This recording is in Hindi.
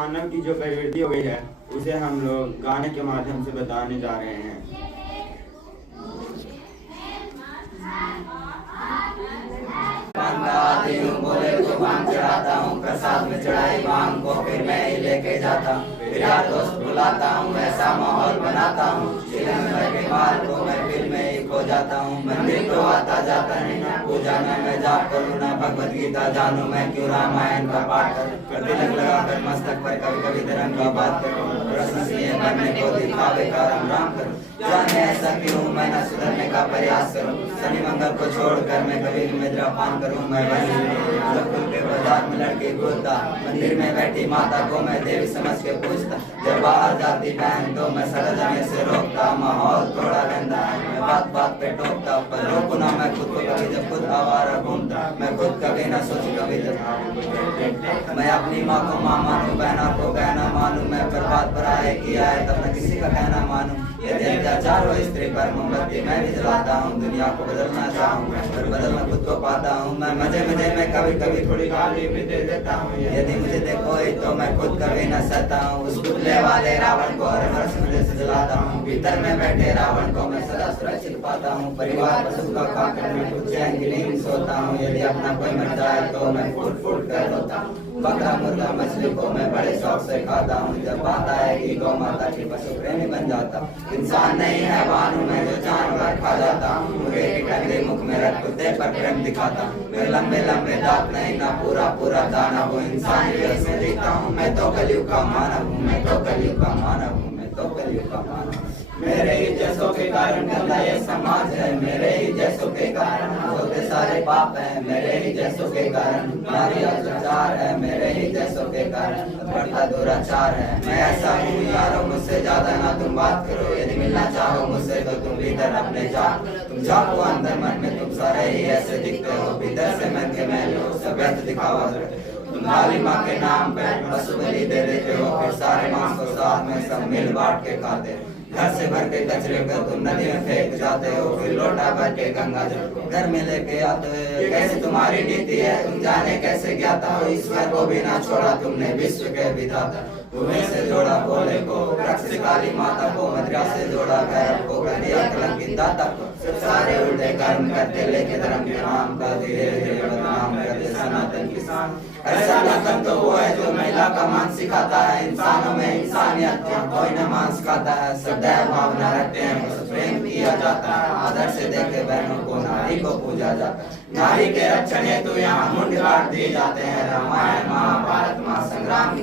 मानव की जो प्रवृत्ति हो गई है उसे हम लोग गाने के माध्यम से बताने जा रहे हैं। आती हूँ बोले तो भांग चढ़ाता हूँ, प्रसाद में चढ़ाई भांग को फिर मैं ही लेके जाता हूँ। फिर यार दोस्त बुलाता हूँ, ऐसा माहौल बनाता हूँ, चिलम में बीमार को मैं फिर में ही खो जाता हूँ। मंदिर तो आता जाता नहीं ना, पूजा में मैं जाप करूँ ना, भगवद गीता जानू मैं क्यों रामायण का पाठ करूँ। तिलक लगाकर मस्तक पर कभी कभी धर्म की बात करूँ, प्रश्न सीए बनने को दिखावे का राम करूँ। जाने ऐसा क्यों मैं न सुधरने का प्रयास करूं, शनि मंगल को छोड़कर मैं कभी भी मदिरा पान करूं। मैं वही के बाजार में लड़के घूरता, मंदिर में बैठी माता को मैं देवी समझ के पूछता। जब बाहर जाती बहन तो मैं सड़क जाने से रोकता, माहौल थोड़ा गंदा है मैं बात बात पे टोकता, पर रोकू ना मैं खुद को कभी जब खुद आवारा घूमता। मैं खुद कभी ना सोच कभी जब मैं अपनी माँ को माँ मानूं, बहना को बहना मानूं, मैं बर्बाद पर आए किया है तब न किसी का कहना मानूं। यदि अत्याचार हो स्त्री पर मोमबत्ती मैं भी जलाता हूँ, दुनिया को बदलना चाहूँ पर बदलना खुद को पाता हूँ। मैं मजे मजे में कभी कभी थोड़ी गाली भी दे देता हूँ, यदि मुझे देखो तो मैं खुद कभी न सहता हूँ। उस पुतले वाले रावण को मजे से जलाता हूँ, भीतर में बैठे रावण को मैं सदा सुरक्षित पाता हूँ। परिवार पशु का खाकर मैं खुद चैन की नींद सोता हूँ, यदि अपना कोई मर जाए तो मैं फूट फूट कर रोता हूँ। बकरा मुर्गा मछली को मैं बड़े शौक से खाता हूँ, जब बात आएगी गौ माता की पशु प्रेमी बन जाता हूँ। इंसान नहीं है वानू मैं जो जानवर खा जाता हूँ, मुर्गे के गंदे मुख में रख कुत्ते पर प्रेम दिखाता हूँ। मैं लंबे लंबे दांत नहीं ना पूरा पूरा दाना हूँ, इंसान से दिखता हूँ मैं तो कलयुग का मानव हूँ, मैं तो कलयुग का मानव हूँ, मैं तो कलयुग का मानव हूँ। मेरे ही जैसों के कारण गंदा ये समाज है, मेरे ही जैसों के कारण होते सारे पाप है, मेरे ही जैसों के कारण नारी अत्याचार है, मेरे ही जैसों के कारण बढ़ता दुराचार है। मैं ऐसा हूँ यारों मुझसे ज्यादा ना तुम बात करो, यदि मिलना चाहो मुझसे तो तुम भीतर अपने जाओ। तुम झाँको अंदर मन में तुम सारे ही ऐसे दिखते हो, भीतर से मन के मैल हो सब व्यर्थ दिखावा करते हो। तुम काली माँ के नाम पर पशु बलि दे देते हो, फिर सारे मांस को साथ में सब मिल बांट के खाते हो। घर से भर के कचरे को तुम नदी में फेंक जाते हो, फिर लोटा भर के गंगा जल घर में लेके आते हो। कैसे तुम्हारी नीति है तुम जाने कैसे ज्ञाता हो, ईश्वर को भी ना छोड़ा तुमने विश्व के विधाता। तुम्हें से जोड़ा भोले को, रक्त से काली माता को, मदिरा से जोड़ा भैरव को, कर दिया कलंकित दाता को। सब सारे उल्टे कर्म करते लेके धर्म के नाम का धीरे धीरे बदनाम करते सनातन किसान। सनातन तो वो है जो महिला का मान सिखाता है, इंसानों में इंसानियत कोई न मान सिखाता है। सदैव भावना रखते हैं बस प्रेम किया जाता है, आदर से देखे बहनों को नारी को पूजा जाता है। नारी के रक्षण हेतु यहाँ मुंड काट दिए जाते हैं, रामायण महाभारत महासंग्राम की